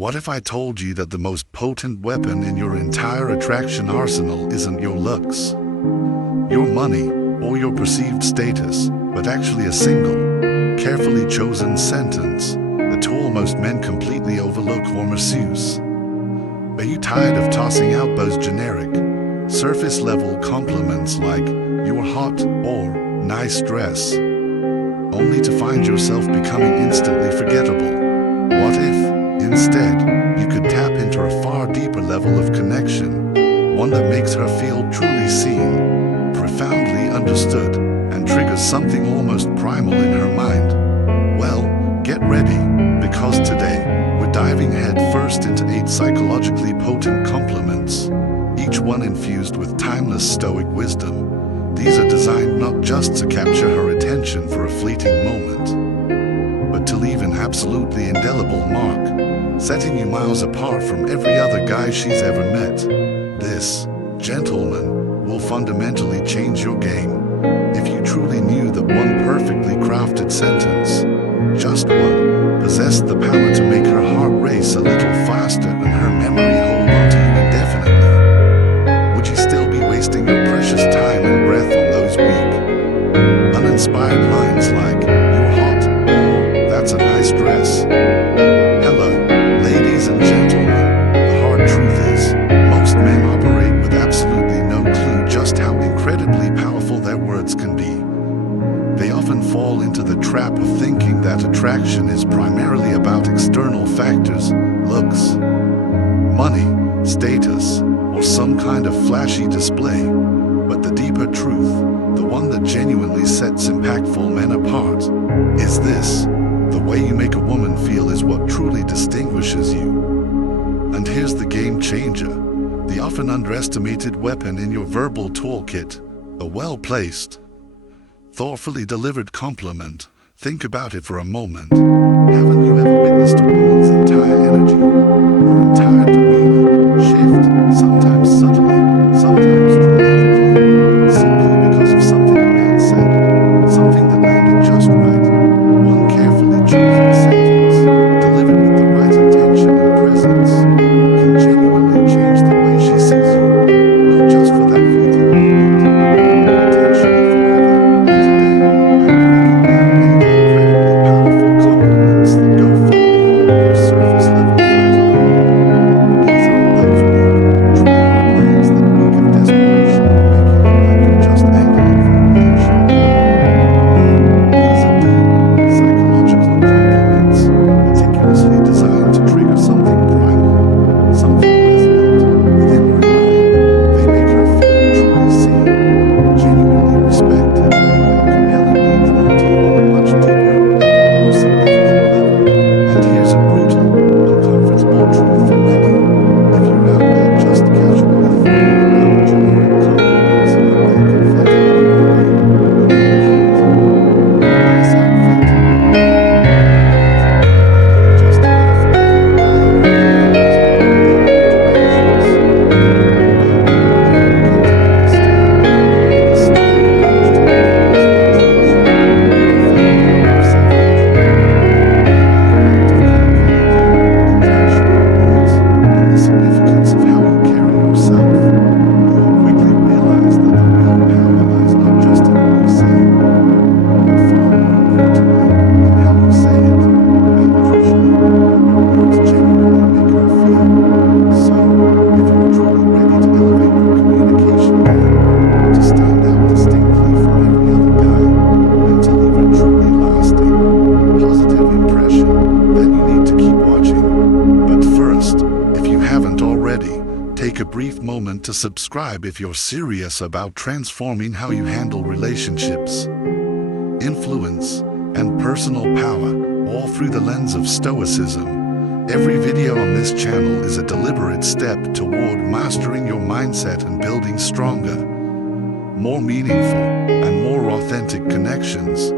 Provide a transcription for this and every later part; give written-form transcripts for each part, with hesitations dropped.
What if I told you that the most potent weapon in your entire attraction arsenal isn't your looks, your money, or your perceived status, but actually a single, carefully chosen sentence that tool most men completely overlook or misuse? Are you tired of tossing out those generic, surface-level compliments like "you're hot" or "nice dress," only to find yourself becoming instantly forgettable? What if, instead, you could tap into a far deeper level of connection, one that makes her feel truly seen, profoundly understood, and triggers something almost primal in her mind? Well, get ready, because today, we're diving head first into 8 psychologically potent compliments, each one infused with timeless Stoic wisdom. These are designed not just to capture her attention for a fleeting moment, but to leave an absolutely indelible mark, setting you miles apart from every other guy she's ever met. This, gentlemen, will fundamentally change your game if you truly knew that one perfectly crafted sentence, just one, possessed the power to make her heart race a little faster and her memory hold on to you indefinitely. Would you still be wasting your precious time and breath on those weak, uninspired lines like "you're hot" or "that's a nice dress"? Hello, ladies and gentlemen. The hard truth is, most men operate with absolutely no clue just how incredibly powerful their words can be. They often fall into the trap of thinking that attraction is primarily about external factors, looks, money, status, or some kind of flashy display. But the deeper truth, the one that genuinely sets impactful men apart, is this: the way you make a woman feel is what truly distinguishes you. And here's the game changer, the often underestimated weapon in your verbal toolkit: a well-placed, thoughtfully delivered compliment. Think about it for a moment. Haven't you ever witnessed a woman's entire energy, her entire demeanor, shift, sometimes subtly, sometimes dramatically, simply because of something a man said, something that landed just right, one carefully chosen sentence, delivered with the right intention and presence, can genuinely change the way she sees you, not just for that fleeting moment, but potentially forever. Take a brief moment to subscribe if you're serious about transforming how you handle relationships, influence, and personal power, all through the lens of Stoicism. Every video on this channel is a deliberate step toward mastering your mindset and building stronger, more meaningful, and more authentic connections.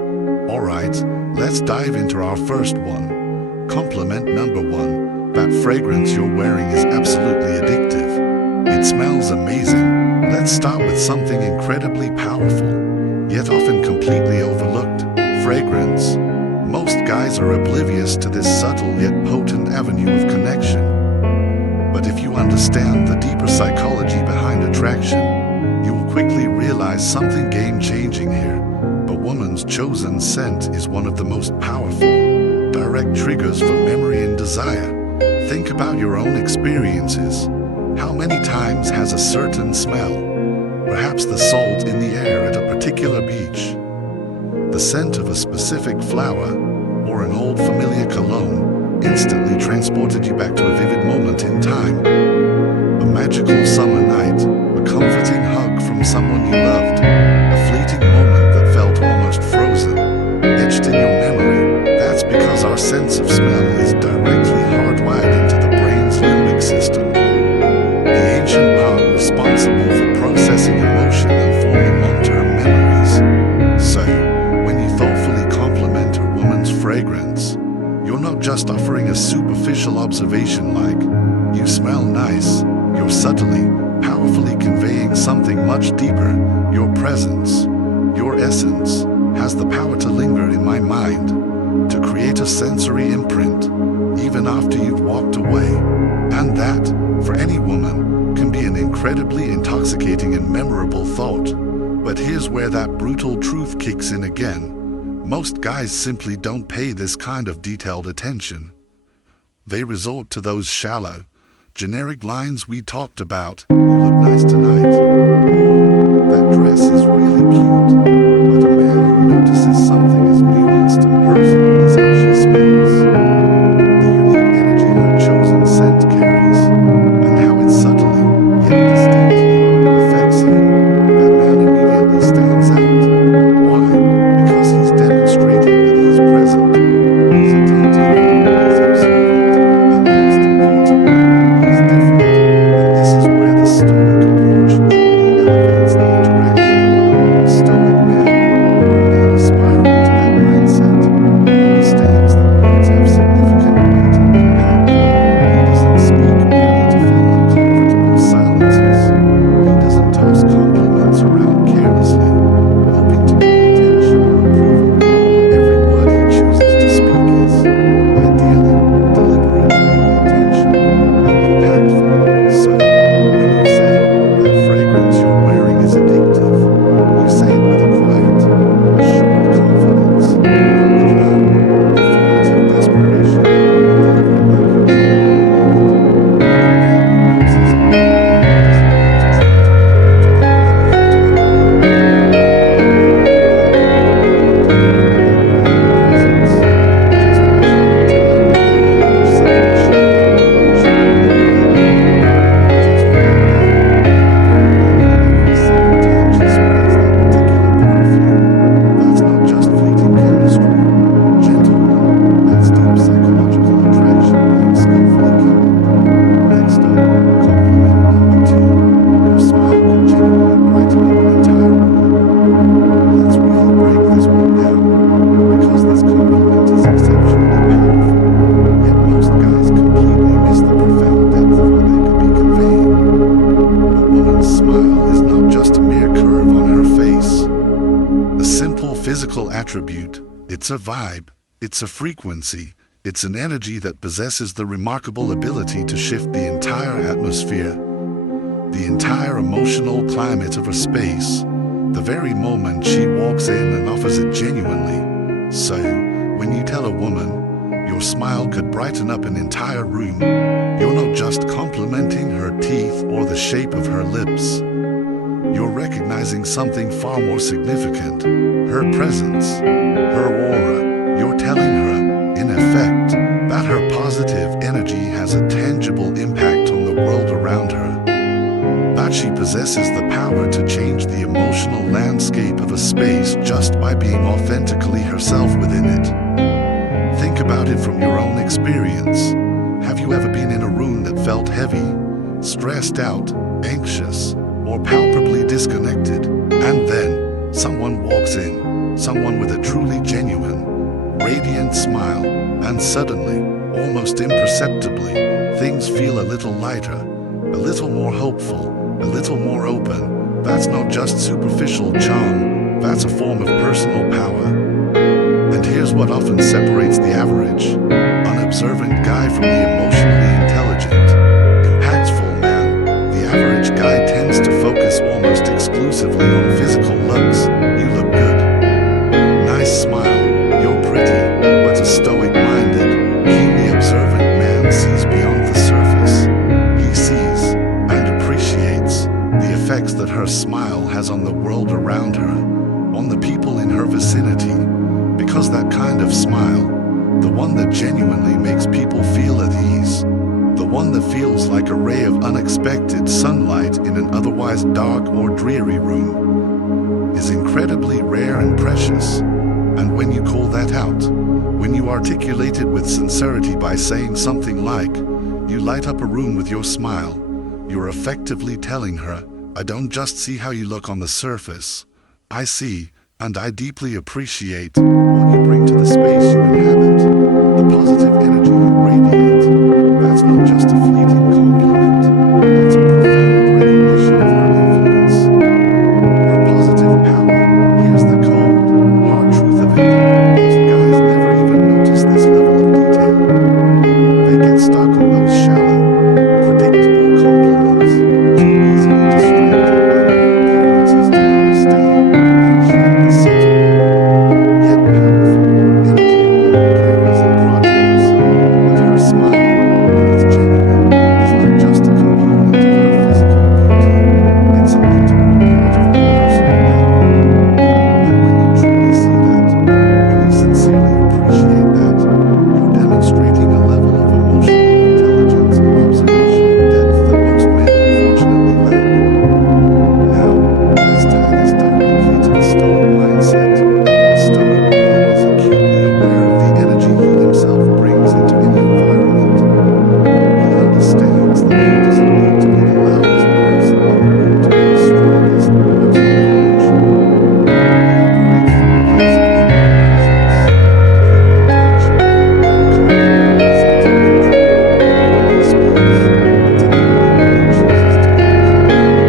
Alright, let's dive into our first one. Compliment number 1. That fragrance you're wearing is absolutely addictive. It smells amazing. Let's start with something incredibly powerful, yet often completely overlooked: fragrance. Most guys are oblivious to this subtle yet potent avenue of connection. understand the deeper psychology behind attraction, you will quickly realize something game-changing here. A woman's chosen scent is one of the most powerful, direct triggers for memory and desire. Think about your own experiences. How many times has a certain smell, perhaps the salt in the air at a particular beach, the scent of a specific flower, or an old familiar cologne, instantly transported you back to a vivid moment in time? A magical summer night, a comforting hug from someone you loved, a fleeting moment that felt almost frozen, etched in your memory. That's because our sense of smell is directly hardwired into the brain's limbic system, the ancient part responsible for processing emotion and forming long-term memories. So, when you thoughtfully compliment a woman's fragrance, you're not just offering a superficial observation like, "You smell nice." You're subtly, powerfully conveying something much deeper. Your presence, your essence, has the power to linger in my mind, to create a sensory imprint, even after you've walked away. And that, for any woman, can be an incredibly intoxicating and memorable thought. But here's where that brutal truth kicks in again. Most guys simply don't pay this kind of detailed attention. They resort to those shallow, generic lines we talked about. "You look nice tonight." Or, "That dress is really cute." But a man who notices something as nuanced and personal as how she smells, the unique energy her chosen scent carries, and how it subtly, yet distinctly, affects him, that man immediately stands out. Why? Because he's demonstrating that he's present, he's attentive, he's observant, and most importantly, he's different. And this is where the Stoic approach truly elevates the interaction. A Stoic man, or a man aspiring to that mindset, understands that words have significant weight and impact. He doesn't speak merely to fill uncomfortable silences. He doesn't toss compliments around carelessly, hoping to gain attention or approval. Every word he chooses to speak is, ideally, deliberate, intentional, and impactful. So, when you say, "That fragrance you're wearing is addictive," you say it with a quiet, assured confidence, not with loud, performative desperation. You deliver it like you truly mean it. Like a man who knows his own value doesn't need to try too hard to prove anything to anyone. All he needs to do is deliver that presence, just by showing time, or subtly shifting the emotion whenever that moment, just for that day. Very likely every single time she sprays that particular perfume. That's not just fleeting chemistry. Gentlemen, that's deep psychological attraction being skillfully kindled. Next up, compliment number 2. Your smile could genuinely brighten up an entire room. Let's really break this one down, because this compliment is exceptionally powerful. Yet most guys completely miss the profound depth of what they could be conveying. A woman's smile is not just a mere curve on her face, a simple physical attribute. It's a vibe, it's a frequency, it's an energy that possesses the remarkable ability to shift the entire atmosphere, the entire emotional climate of a space, the very moment she walks in and offers it genuinely. So, when you tell a woman, your smile could brighten up an entire room, you're not just complimenting her teeth or the shape of her lips. You're recognizing something far more significant, her presence, her aura. You're telling her, in effect, that her positive energy has a tangible impact on the world around her, that she possesses the power to change the emotional landscape of a space just by being authentically herself within it. Think about it from your own experience. Have you ever been in a room that felt heavy, stressed out, anxious, or palpably disconnected, and then someone walks in, someone with a truly genuine, radiant smile, and suddenly, almost imperceptibly, things feel a little lighter, a little more hopeful, a little more open? That's not just superficial charm, that's a form of personal power. And here's what often separates the average, unobservant guy from the emotionally intelligent, impactful man. her smile has on the world around her, on the people in her vicinity. Because that kind of smile, the one that genuinely makes people feel at ease, the one that feels like a ray of unexpected sunlight in an otherwise dark or dreary room, is incredibly rare and precious. And when you call that out, when you articulate it with sincerity by saying something like, "You light up a room with your smile," you're effectively telling her, "I don't just see how you look on the surface. I see, and I deeply appreciate, what you bring to the space you inhabit, the positive energy you radiate." That's not just a fleeting compliment, that's a profound recognition of her influence, her positive power. Here's the cold, hard truth of it. Most guys never even notice this level of detail. They get stuck on those shallow, predictable compliments, too easily distracted by their appearances to understand or appreciate the subtle, yet powerful, energy a woman carries in progress. But her smile, when it's genuine, is not just a component of her physical beauty, it's an integral part of her personal power. And when you truly see that, when you sincerely appreciate that, you're demonstrating a level of emotional intelligence and observational depth that most men unfortunately lack. Now, let's tie this directly to the Stoic mindset. The Stoic man is acutely aware of the energy he himself brings into any environment. He understands that he doesn't need to be the loudest person in the room to be the strongest, most influential. He operates from a place of quiet presence, pure intention, and calm, subtle control. When he speaks, particularly when he chooses to give a compliment,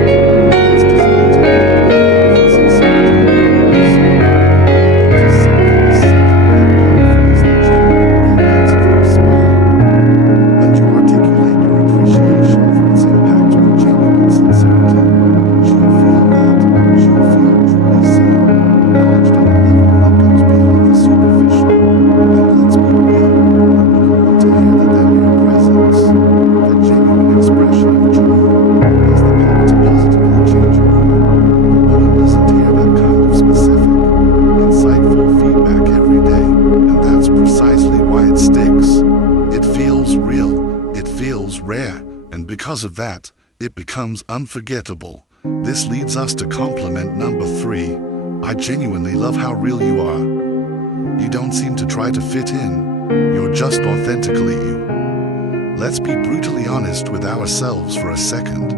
it's designed to evoke warmth and sincerity. So, when you notice something as simple yet powerful as the genuine radiance of her smile, and you articulate your appreciation for its impact with genuine sincerity, she'll feel that. She'll feel truly seen, acknowledged on a level that goes beyond the superficial. And let's be real, who wouldn't want to hear that their mere presence, that genuine expression of joy, has the power to positively change a room? Who woman doesn't hear that kind of specific, insightful feedback every day? And that's precisely why it sticks. It feels real, it feels rare, and because of that, it becomes unforgettable. This leads us to compliment number 3. I genuinely love how real you are. You don't seem to try to fit in, you're just authentically you. Let's be brutally honest with ourselves for a second.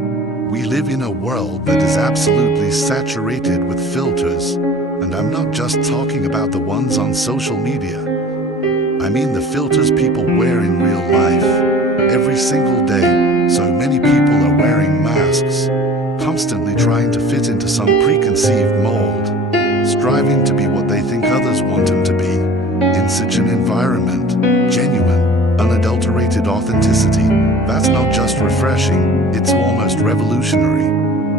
We live in a world that is absolutely saturated with filters, and I'm not just talking about the ones on social media. I mean the filters people wear in real life. Every single day, so many people are wearing masks, constantly trying to fit into some preconceived mold, striving to be what they think others want them to be. In such an environment, genuine, unadulterated authenticity, that's not just refreshing, it's almost revolutionary.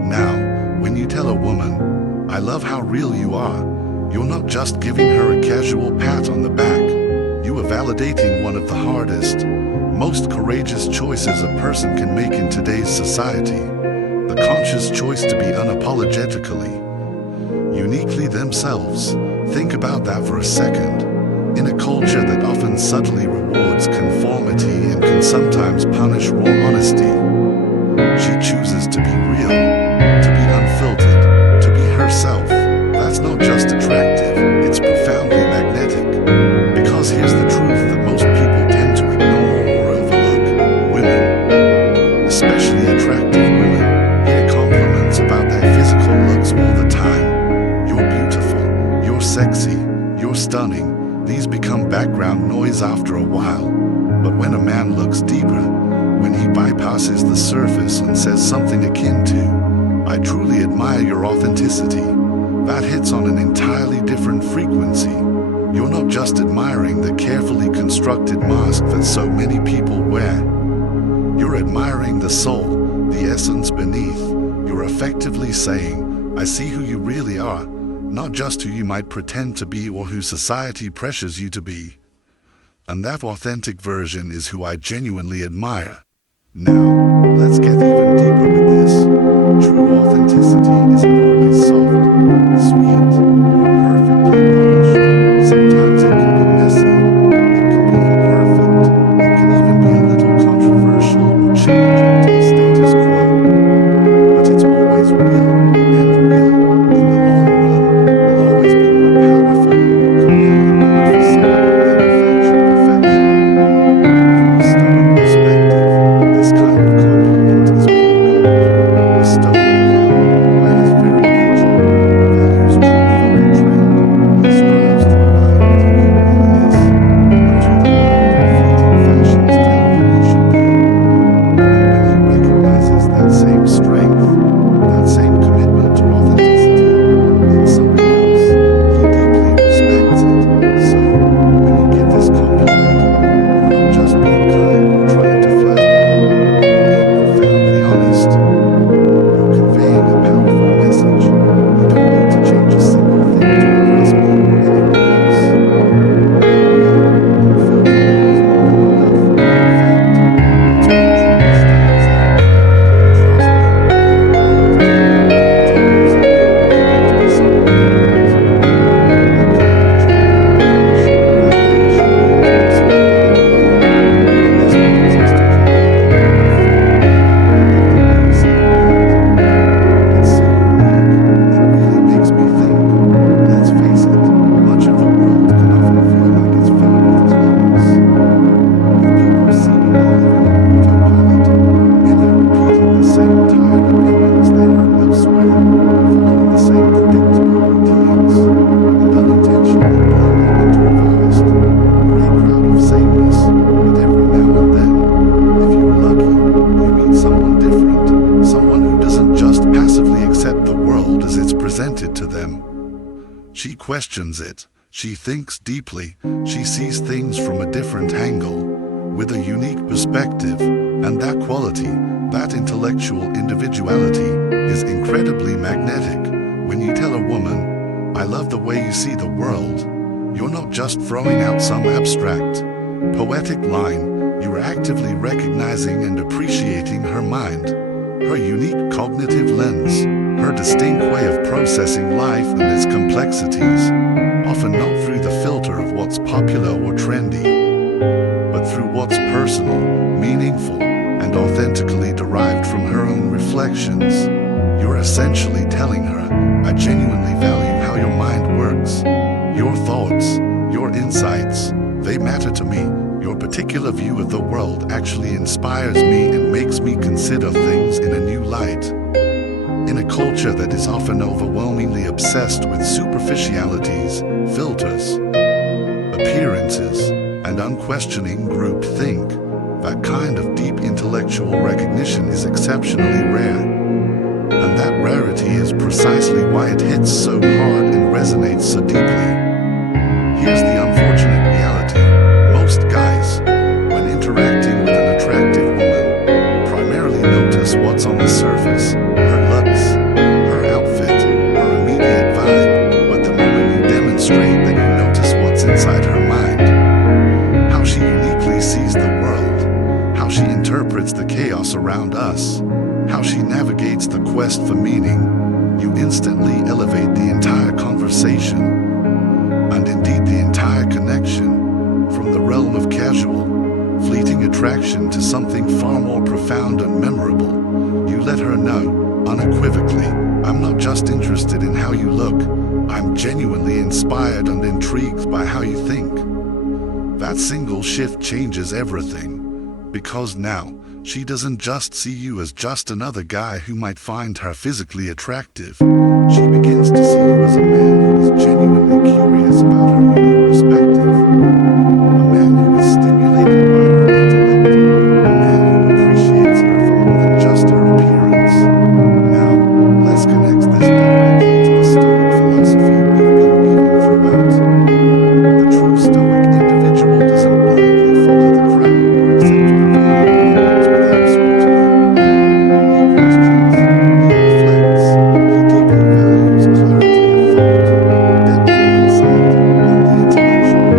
Now, when you tell a woman, "I love how real you are," you're not just giving her a casual pat on the back. You are validating one of the hardest, most courageous choices a person can make in today's society. The conscious choice to be unapologetically, uniquely themselves. Think about that for a second. In a culture that often subtly rewards conformity and can sometimes punish raw honesty, she chooses to be real, to be unfiltered, to be herself. That's not just attractive, it's profoundly magnetic. Because here's the truth that most people tend to ignore or overlook. Women, especially attractive women, hear compliments about their physical looks all the time. You're beautiful, you're sexy, you're stunning. These become background noise after a while. But when a man looks deeper, when he bypasses the surface and says something akin to, "I truly admire your authenticity," that hits on an entirely different frequency. You're not just admiring the carefully constructed mask that so many people wear. You're admiring the soul, the essence beneath. You're effectively saying, "I see who you really are, not just who you might pretend to be or who society pressures you to be." And that authentic version is who I genuinely admire. Now, let's get even deeper with this. True authenticity isn't always soft, sweet, or perfectly polished. Sometimes it can be messy, it can be imperfect, it can even be a little controversial or challenging to the status quo. But it's always real, and real, in the long run, will always be more powerful and more compelling than a facade of manufactured perfection. From a Stoic perspective, this kind of compliment is pure gold. A Stoic, by his very nature, values truth over trend. He strives to align with who he really is, not who the world or fleeting fashions tell him he should be. And when he recognizes that same strength, that same commitment to authenticity in someone else, he deeply respects it. So, when you give this compliment, you're not just being kind or trying to flatter her, you're being profoundly honest. You're conveying a powerful message. You don't need to change a single thing to impress me or anyone else. Being real, unfiltered, is more than enough. In fact, it's what truly stands out. Trust me, in a world demanding controls and being proven to be someone you're not, that kind of genuine recognition and validation means absolutely everything. And this brings us to comment number 4. I love the way you see the world. It's so unique. It really makes me think. Let's face it, much of the world can often feel like it's filled with clones, with people seemingly living on autopilot, many repeating the same tired opinions they heard elsewhere, following the same predictable routines, and unintentionally blending into a vast, gray crowd of sameness. But every now and then, if you're lucky, you meet someone different, someone who doesn't just passively accept the world as it's presented to them. She questions it, she thinks deeply, she sees things from a different angle, with a unique perspective, and that quality, that intellectual individuality, is incredibly magnetic. When you tell a woman, I love the way you see the world, you're not just throwing out some abstract, poetic line, you're actively recognizing and appreciating her mind, her unique cognitive lens, her distinct way of processing life and its complexities, often not through the filter of what's popular or trendy, but through what's personal, meaningful, and authentically derived from her own reflections. You're essentially telling her, I genuinely value how your mind works, your thoughts, your insights, they matter to me. Your particular view of the world actually inspires me and makes me consider things in a new light. In a culture that is often overwhelmingly obsessed with superficialities, filters, appearances, and unquestioning groupthink, that kind of deep intellectual recognition is exceptionally rare. And that rarity is precisely why it hits so hard and resonates so deeply. Here's the unfortunate reality. Most guys, when interacting with an attractive woman, primarily notice what's on the surface, her looks, her outfit, her immediate vibe, but the moment you demonstrate that you notice what's inside her mind, how she uniquely sees the world, how she interprets the chaos around us, how she navigates the quest for meaning, you instantly elevate the entire conversation, and indeed the entire connection, from the realm of casual, fleeting attraction to something far more profound and memorable. You let her know, unequivocally, I'm not just interested in how you look, I'm genuinely inspired and intrigued by how you think. That single shift changes everything, because now, she doesn't just see you as just another guy who might find her physically attractive. She begins to see you as a man who is genuinely curious about her unique perspective. A man who is stimulated by her intellect. A man who appreciates her for more than just her appearance. Now, let's connect this directly to the Stoic philosophy we've been weaving throughout. The true Stoic individual doesn't blindly follow the crowd or accept prevailing opinions without scrutiny. He questions, he reflects, he deeply values clarity of thought, depth of insight, and the intellectual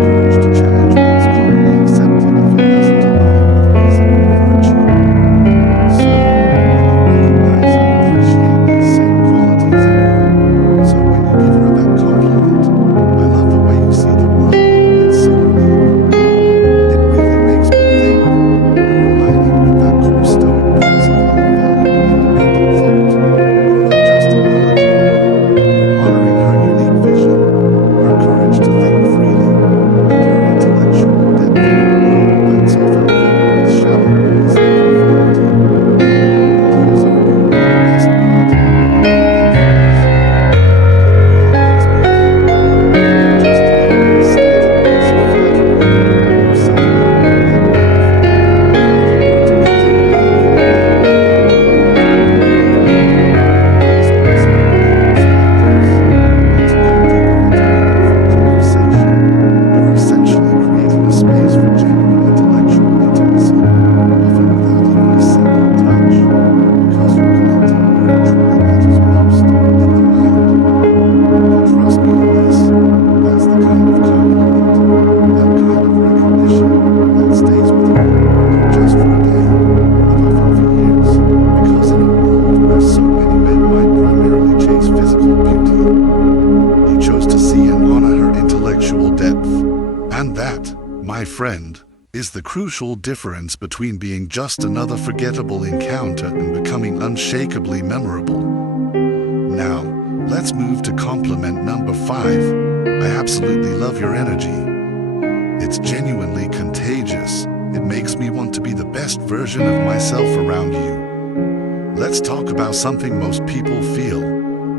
crucial difference between being just another forgettable encounter and becoming unshakably memorable. Now, let's move to compliment number 5. I absolutely love your energy. It's genuinely contagious. It makes me want to be the best version of myself around you. Let's talk about something most people feel,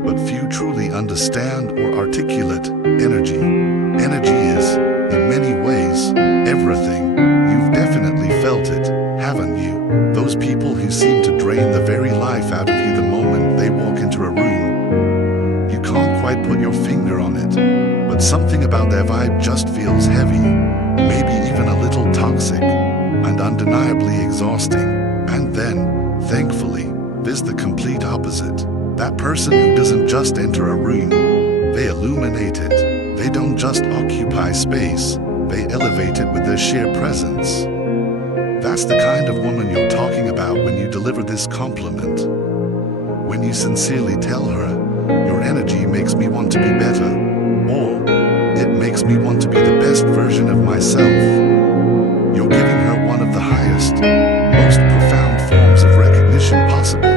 but few truly understand or articulate: energy. Energy is, in many ways, everything. You've definitely felt it, haven't you? Those people who seem to drain the very life out of you the moment they walk into a room. You can't quite put your finger on it, but something about their vibe just feels heavy, maybe even a little toxic, and undeniably exhausting. And then, thankfully, there's the complete opposite. That person who doesn't just enter a room, they illuminate it. They don't just occupy space, they elevate it with their sheer presence. That's the kind of woman you're talking about when you deliver this compliment. When you sincerely tell her, your energy makes me want to be better, or it makes me want to be the best version of myself. You're giving her one of the highest, most profound forms of recognition possible.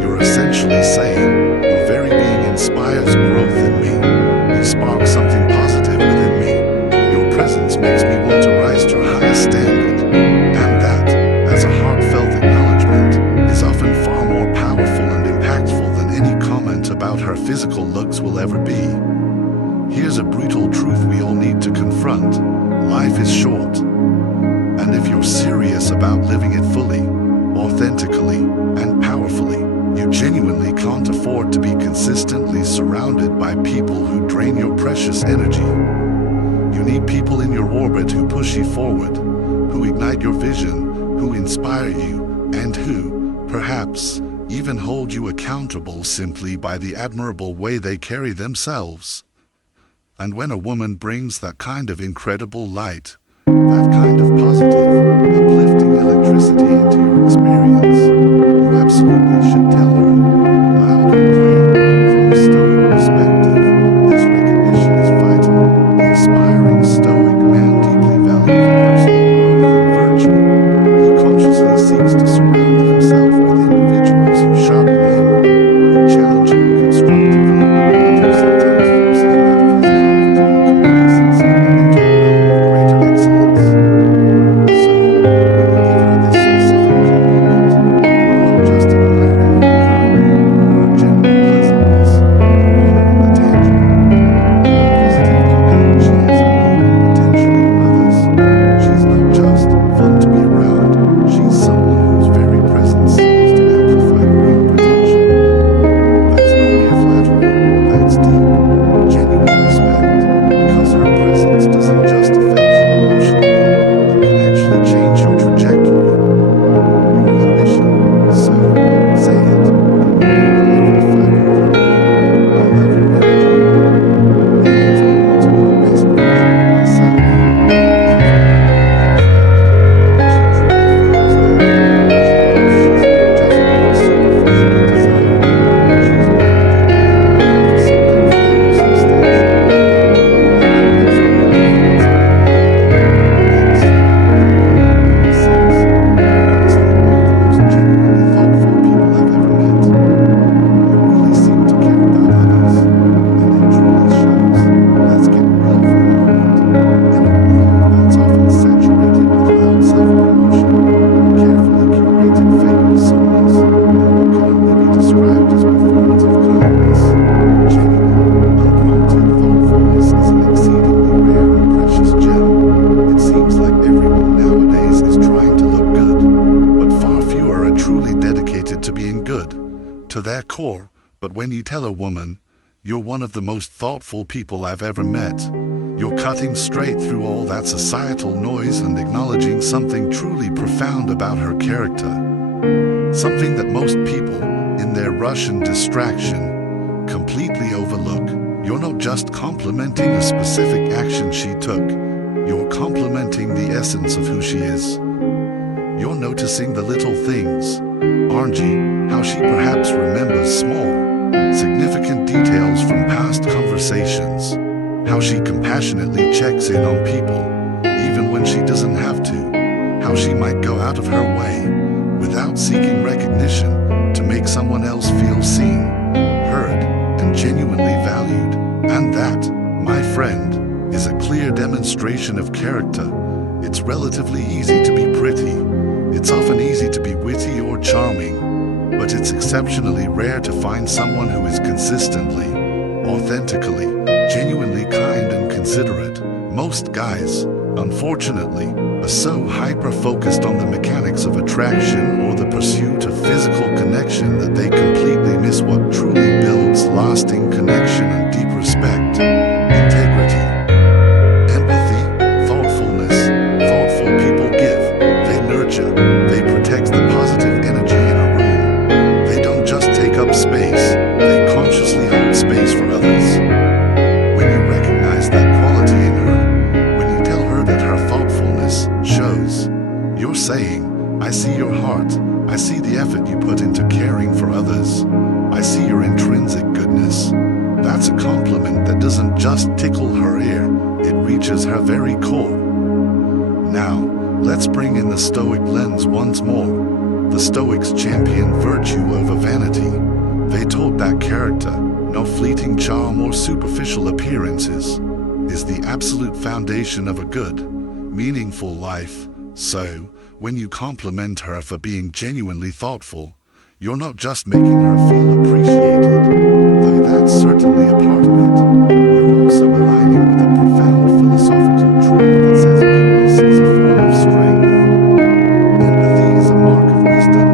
You're essentially saying, your very being inspires growth in me. You spark something positive within me. Your presence makes me want to rise to a higher standard. And that, as a heartfelt acknowledgement, is often far more powerful and impactful than any comment about her physical looks will ever be. Here's a brutal truth we all need to confront. Life is short. And if you're serious about living it fully, authentically, and powerfully, you genuinely can't afford to be consistently surrounded by people who drain your precious energy. You need people in your orbit who push you forward, who ignite your vision, who inspire you, and who, perhaps, even hold you accountable simply by the admirable way they carry themselves. And when a woman brings that kind of incredible light, that kind of positive, uplifting electricity into your experience, you absolutely should tell her, loud and clear. From a Stoic perspective, this recognition is vital. The aspiring Stoic man deeply values personal growth and virtue. He consciously seeks to surround himself with individuals who sharpen him, who challenge him constructively, and who sometimes force him out of his comfortable complacency and into a realm of greater excellence. So, when you give her this specific compliment, you're not just admiring her currently or her genuine pleasantness, you're honoring the tangible, the positive impact she has on you and potentially on others. She's not just fun to be around, she's someone whose very presence seems to amplify your own potential. That's not mere flattery, that's deep, genuine respect, because her presence doesn't just affect you emotionally, it can actually change your trajectory, your ambition. So, say it, and know it with every fiber of your being. I love your energy. It makes me want to be the best version of myself. To their core, but when you tell a woman, you're one of the most thoughtful people I've ever met, you're cutting straight through all that societal noise and acknowledging something truly profound about her character. Something that most people, in their rush and distraction, completely overlook. You're not just complimenting a specific action she took, you're complimenting the essence of who she is. You're noticing the little things, aren't you? How she perhaps remembers small, significant details from past conversations. How she compassionately checks in on people, even when she doesn't have to. how she might go out of her way, without seeking recognition, to make someone else feel seen, heard, and genuinely valued. And that, my friend, is a clear demonstration of character. It's relatively easy to be pretty. It's often easy to be witty or charming, but it's exceptionally rare to find someone who is consistently, authentically, genuinely kind and considerate. Most guys, unfortunately, are so hyper-focused on the mechanics of attraction or the pursuit of physical connection that they completely miss what truly builds lasting connection and deep respect. Integrity, empathy, thoughtfulness. Thoughtful people give, they nurture, they protect the positive energy in a room. They don't just take up space, they consciously hold space for others. When you recognize that quality in her, when you tell her that her thoughtfulness shows, you're saying, I see your heart, I see the effort you put into caring for others, I see your intrinsic goodness. That's a compliment that doesn't just tickle her ear, it reaches her very core. Now, let's bring in the Stoic lens once more. The Stoics champion virtue over vanity. They taught that character, no fleeting charm or superficial appearances, is the absolute foundation of a good, meaningful life. So, when you compliment her for being genuinely thoughtful, you're not just making her feel appreciated, though that's certainly a part of it. You're also aligning with a profound philosophical truth that says goodness is a form of strength. Empathy is a mark of wisdom,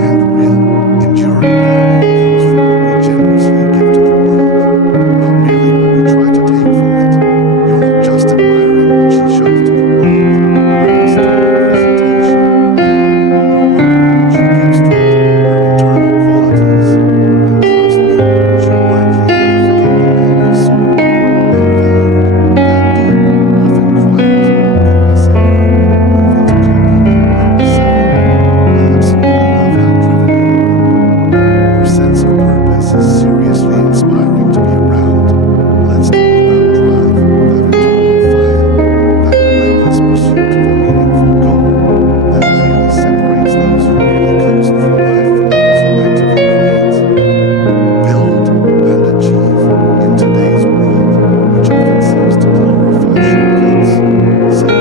and real, enduring value comes from what we generously give to the world, not merely what we try to take from it. You're not just admiring what she shows to the world, her external presentation. You're honoring what she gives to it, her internal qualities. And trust me, she'll likely never forget the man who saw and valued that deep, often quiet, goodness in her. Moving to compliment number 7. I absolutely love how driven you are. Your sense of purpose is seriously inspiring to be around. Let's talk about drive, that internal fire, that relentless pursuit of a meaningful goal, that clearly separates those who merely coast through life from those who actively create, build, and achieve. In today's world, which often seems to glorify shortcuts,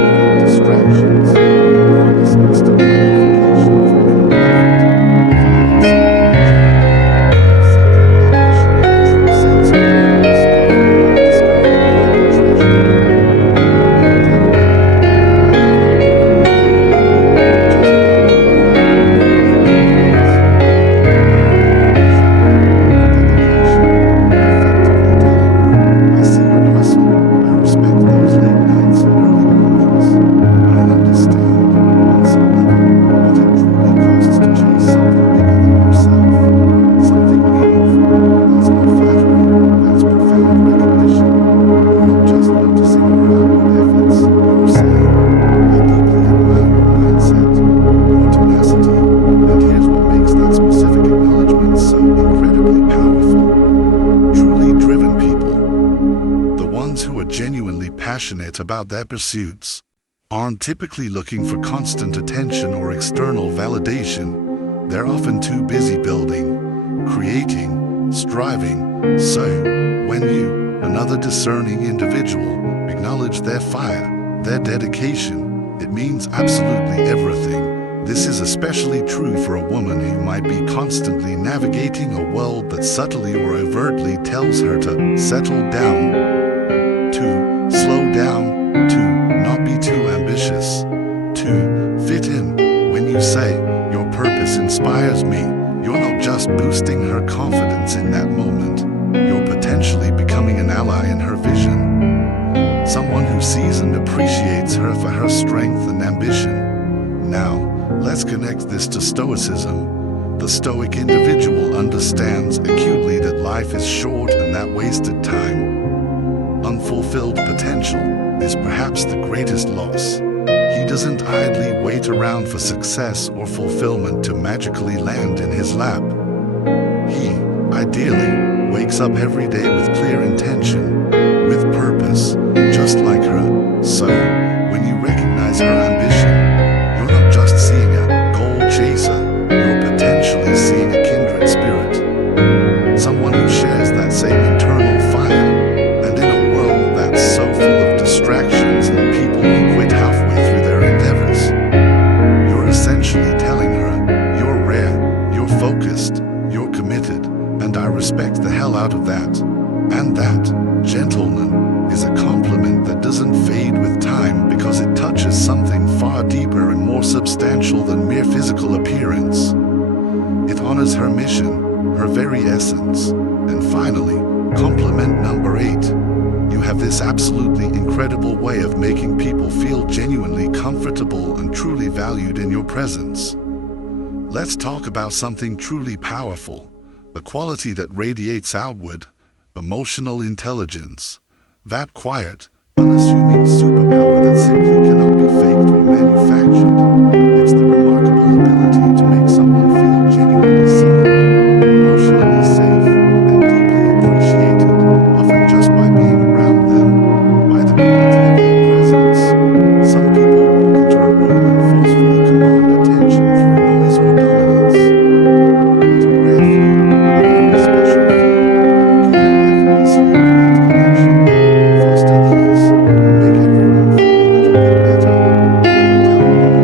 celebrate distractions, and promise instant gratification for minimal effort, finding passionate about their pursuits aren't typically looking for constant attention or external validation. They're often too busy building, creating, striving. So, when you, another discerning individual, acknowledge their fire, their dedication, it means absolutely everything. This is especially true for a woman who might be constantly navigating a world that subtly or overtly tells her to settle down, to slow down, to not be too ambitious, to fit in. When you say, your purpose inspires me, you're not just boosting her confidence in that moment, you're potentially becoming an ally in her vision. Someone who sees and appreciates her for her strength and ambition. Now, let's connect this to Stoicism. The Stoic individual understands acutely that life is short and that wasted time, unfulfilled potential, is perhaps the greatest loss. He doesn't idly wait around for success or fulfillment to magically land in his lap. He, ideally, wakes up every day with clear intention, with purpose, just like her. So, when you recognize her ambition, you're respect the hell out of that. And that, gentlemen, is a compliment that doesn't fade with time because it touches something far deeper and more substantial than mere physical appearance. It honors her mission, her very essence. And finally, compliment number 8. You have this absolutely incredible way of making people feel genuinely comfortable and truly valued in your presence. Let's talk about something truly powerful, the quality that radiates outward, emotional intelligence. That quiet, unassuming superpower that simply cannot be faked or manufactured. It's the remarkable ability to make someone feel genuinely seen, emotionally safe, and deeply appreciated, often just by being around them, by the quality of their presence. Some people walk into a room and forcefully command attention through noise or dominance. But a rare few, a very special few, who can effortlessly create connection, foster ease, and make everyone feel a little bit better. And tell woman, you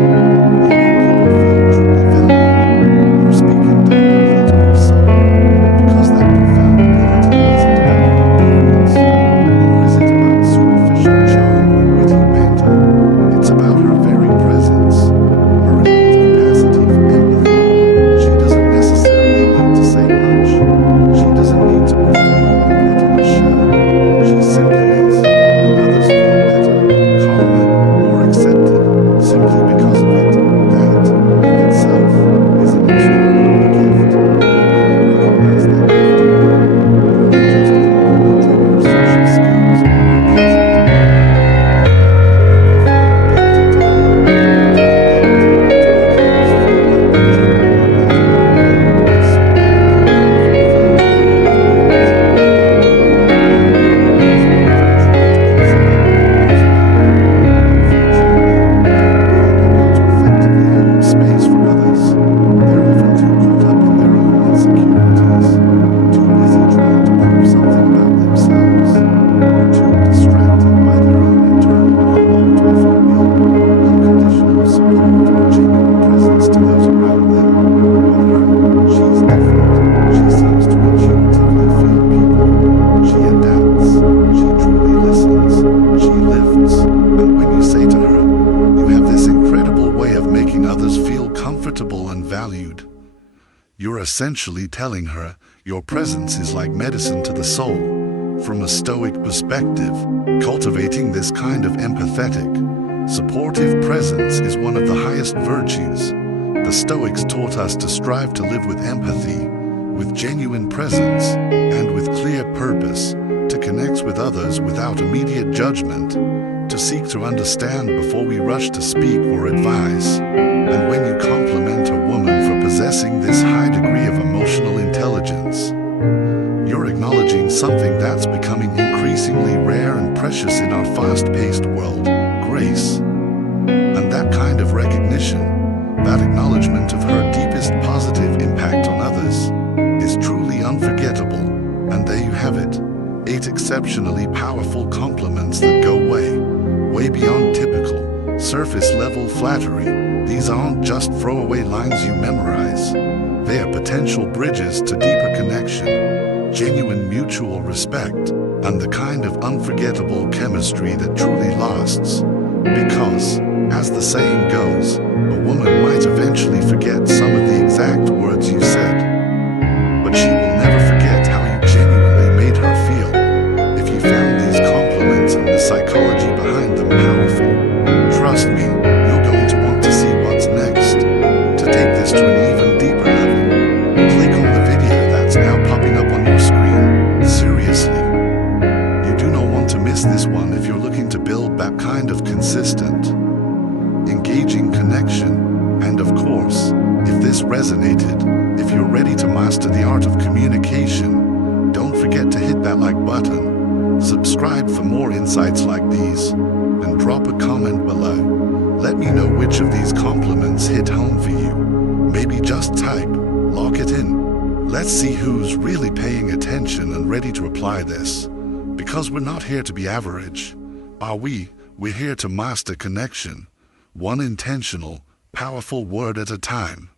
make people feel truly valued. You're speaking directly to her soul, because that profound ability isn't about her appearance, nor is it about superficial charm or witty banter. It's about her very presence, her innate capacity for empathy. She doesn't necessarily need to say much. She doesn't need to perform or put on a show. She simply is, and others feel better, calmer, more accepted, simply because of it. That, in itself, is an extraordinary gift. And when you recognize that gift in her, you're not just complimenting her social skills or her pleasant demeanor. You're her profound ability to heal, to connect, to make others feel like they genuinely matter. So many people often feel overlooked or invisible. Woman, these are not easy to consider easily. Unfortunately, they don't really know how to effectively hold space for others. They're often too caught up in their own insecurities, too busy trying to prove something about themselves, or too distracted by their own internal monologue to offer real, unconditional support or genuine presence to those around them. But her, she's different. She seems to intuitively feel people. She adapts. She truly listens. She lifts. And when you say to her, you have this incredible way of making others feel comfortable and valued, you're essentially telling her your presence is like medicine to the soul. From a Stoic perspective, cultivating this kind of empathetic, supportive presence is one of the highest virtues. The Stoics taught us to strive to live with empathy, with genuine presence, and with clear purpose, to connect with others without immediate judgment, to seek to understand before we rush to speak or advise. And when you compliment a woman for possessing this high degree of emotional intelligence, you're acknowledging something that's becoming increasingly rare and precious in our fast-paced world: grace. And that kind of recognition, that acknowledgement of her deepest positive impact on others, is truly unforgettable. And there you have it, 8 exceptionally powerful compliments that go way beyond typical, surface-level flattery. These aren't just throwaway lines you memorize. They are potential bridges to deeper connection, genuine mutual respect, and the kind of unforgettable chemistry that truly lasts. Because, as the saying goes, a woman might eventually forget some of the exact words you said, but she will never forget how you genuinely made her feel. If you found these compliments and the psychology behind them powerful, trust me, you're going to want to see what's next. To take this to an even deeper level, click on the video that's now popping up on your screen. Seriously, you do not want to miss this one if you're looking to build that kind of consistent, engaging connection. And of course, if this resonated, if you're ready to master the art of communication, don't forget to hit that like button, subscribe for more insights like these, and drop a comment below. Let me know which of these compliments hit home for you. Maybe just type, lock it in. Let's see who's really paying attention and ready to apply this. Because we're not here to be average, are we? We're here to master connection, one intentional, powerful word at a time.